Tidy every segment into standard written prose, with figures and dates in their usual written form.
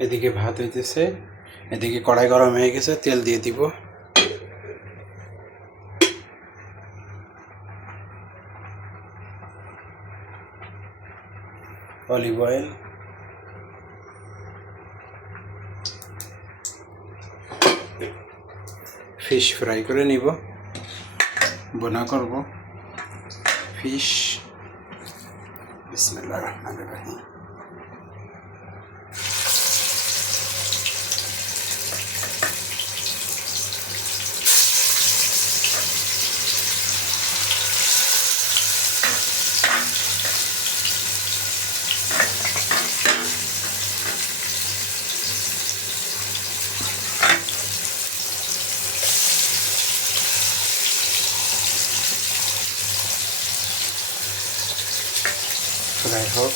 এদিকে ভাত হইতেছে, এদিকে কড়াই গরম হয়ে গেছে, তেল দিয়ে দিব। অলিভ অয়েল, ফিশ ফ্রাই করে নিব, বোনা করব ফিশ। বিসমিল্লাহির রহমানির রহিম। ফ্রাই হোক।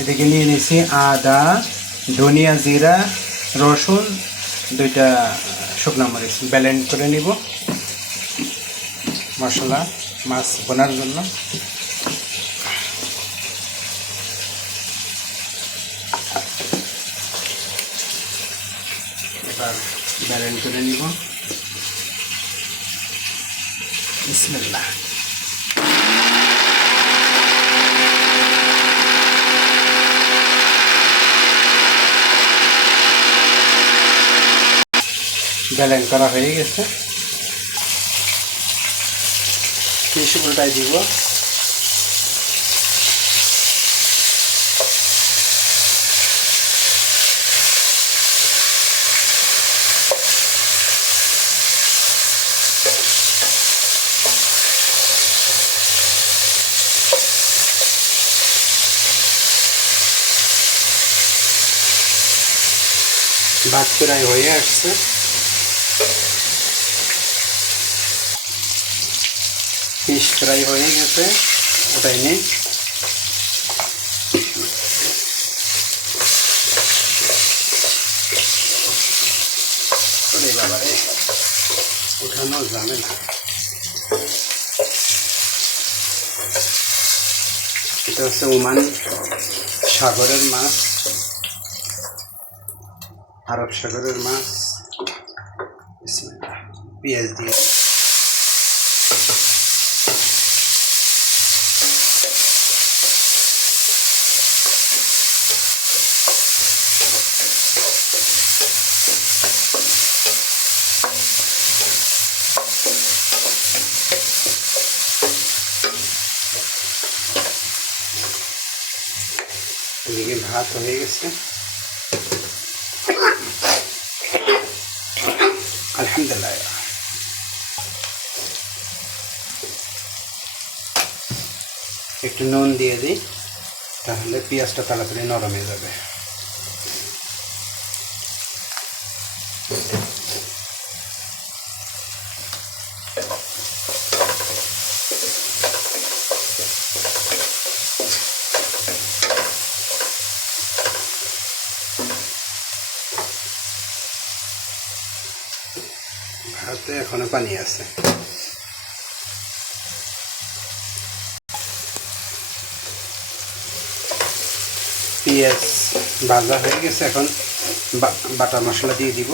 এদিকে নিয়ে নিয়েছি আদা, ধনিয়া, জিরা, রসুন, 2টা শুকনো মরিচ ব্লেন্ড করে নিব মশলা মাছ বোনার জন্য। এবার ব্লেন্ড করে নিব। বিসমিল্লাহ। ব্লেন্ড করা হয়ে গেছে, ফিশ উল্টাই দিব। ভাত প্রায় হয়ে আসছে। ফিশ ফ্রাই হয়ে গেছে, ওটাই নেই। ওরে বাবা রে, ওঠানো যাবে না। এটা হচ্ছে ওমান সাগরের মাছ, আরব সাগরের মাছ। বিসমিল্লাহ। পেঁয়াজ দিয়ে এদিকে ভাত হয়ে গেছে, আলহামদুলিল্লাহ। একটু নুন দিয়ে দিই, তাহলে পেঁয়াজটা তাড়াতাড়ি নরম হয়ে যাবে। ভাতে এখনো পানি আছে। পেঁয়াজ ভাজা হয়ে গেছে, এখন বাটা মশলা দিয়ে দিব।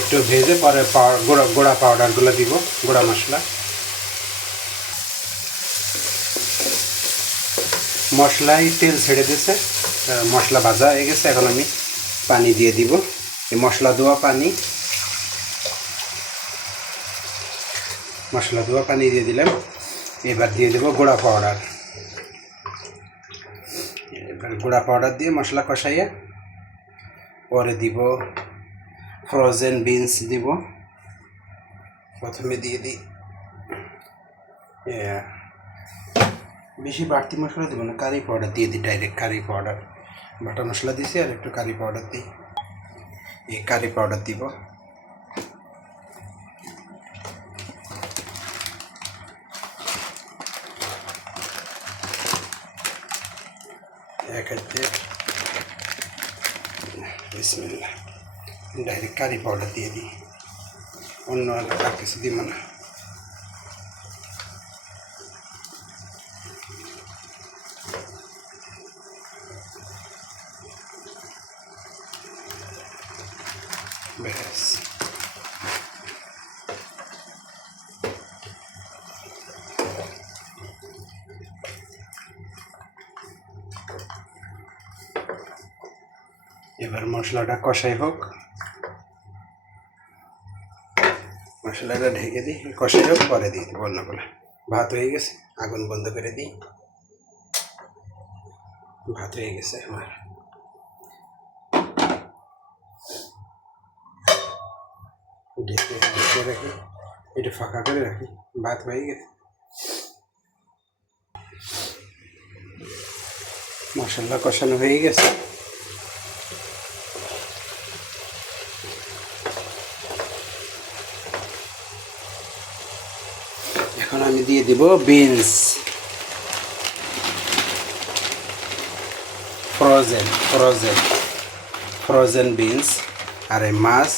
একটু ভেজে পরে গুঁড়া পাউডারগুলো দিব, গুঁড়া মশলা। মশলায় তেল ছেড়ে দিয়েছে, মশলা ভাজা হয়ে গেছে। এখন আমি পানি দিয়ে দিব, এই মশলা ধোয়া পানি। মশলা ধোয়া পানি দিয়ে দিলাম। এবার দিয়ে দেব গুঁড়া পাউডার। এবার গুঁড়া পাউডার দিয়ে মশলা কষাইয়ে পরে দিব ফ্রোজেন বিনস দিব। প্রথমে দিয়ে দিই বেশি বাড়তি মশলা দেবো না, কারি পাউডার দিয়ে দিই, ডাইরেক্ট কারি পাউডার। বাটা মশলা দিছি আর একটু কারি পাউডার দিই। এই কারি পাউডার দিব। এক হাতে বিসমিল্লাহ, ডাইরেক্ট কারি পাউডার দিয়ে দিই, অন্য আর কিছু দিব না। ব্যাস, এবার মশলাটা কষাই হোক, মশলাটা ঢেকে দিই, কষাই হোক, পরে দিই বন্যগুলো। ভাত হয়ে গেছে, আগুন বন্ধ করে দিই। ভাত হয়ে গেছে আমার। ঢেকে ঢেকে রাখি, একটু ফাঁকা করে রাখি, ভাত হয়ে গেছে। মশলা কষানো হয়ে গেছে। এখন আমি দিয়ে দেব বিনস, ফ্রোজেন বিনস, আর মাছ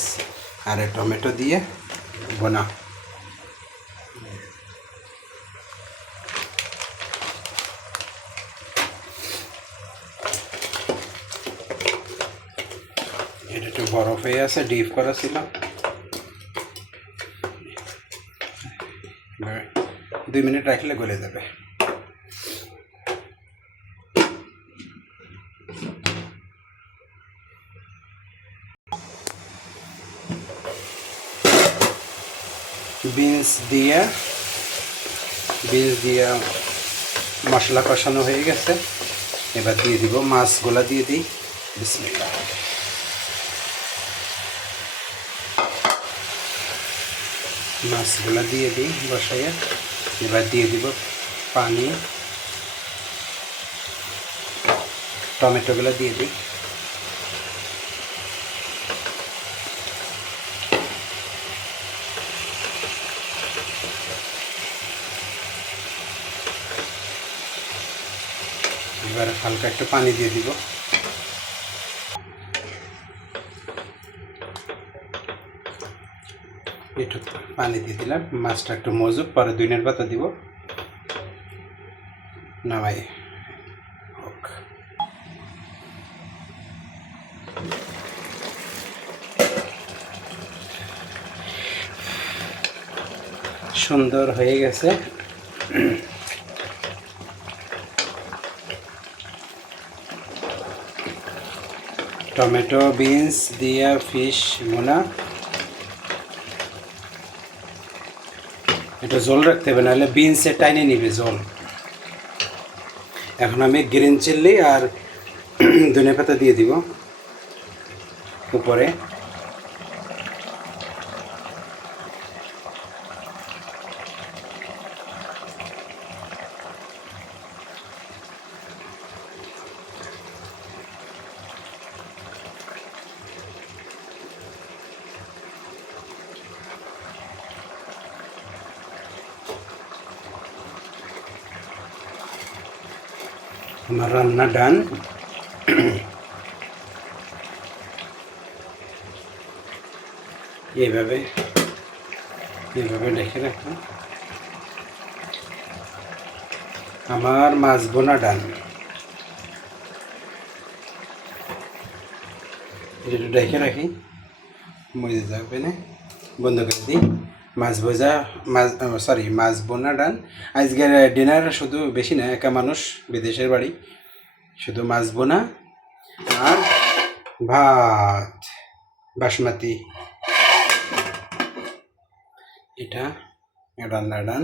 আর টমেটো দিয়ে বোনা। এটা একটু বরফ হয়ে আছে, ডিপ করা ছিল। 2 মিনিট রাখলে গলে যাবে। বিনস দিয়ে মশলা কষানো হয়ে গেছে। এবার দিয়ে দিব মাছগুলা, দিয়ে দিই। বিসমিল্লাহ। মাছগুলা দিয়ে দিই বসাইয়া। এবার দিয়ে দিব পানি, টমেটোগুলো দিয়ে দিই। এবার হালকা একটু পানি দিয়ে দিব। একটু পানি দিয়ে দিলাম, মাছটা একটু মজুক, পরে ধনিয়ার পাতা দিব, নামাই হোক। সুন্দর হয়ে গেছে। টমেটো বিনস দিয়ে ফিশ বোনা। এটা জল রাখতে হবে, নাহলে বিনসে টাইনে নিবে জল। এখন আমি গ্রিন চিল্লি আর ধনে পাতা দিয়ে দিব উপরে। আমার রান্না ডান। এইভাবে রেখে রাখো। আমার মাছ বোনা ডান। এটা রেখে রাখি, মজে যাবে না, বন্ধ করে দিই। মাছ বোনা ডান। আজকের ডিনার শুধু, বেশি না, একা মানুষ, বিদেশের বাড়ি, শুধু মাছ বোনা আর ভাত বাসমতি। এটা রান্না ডান।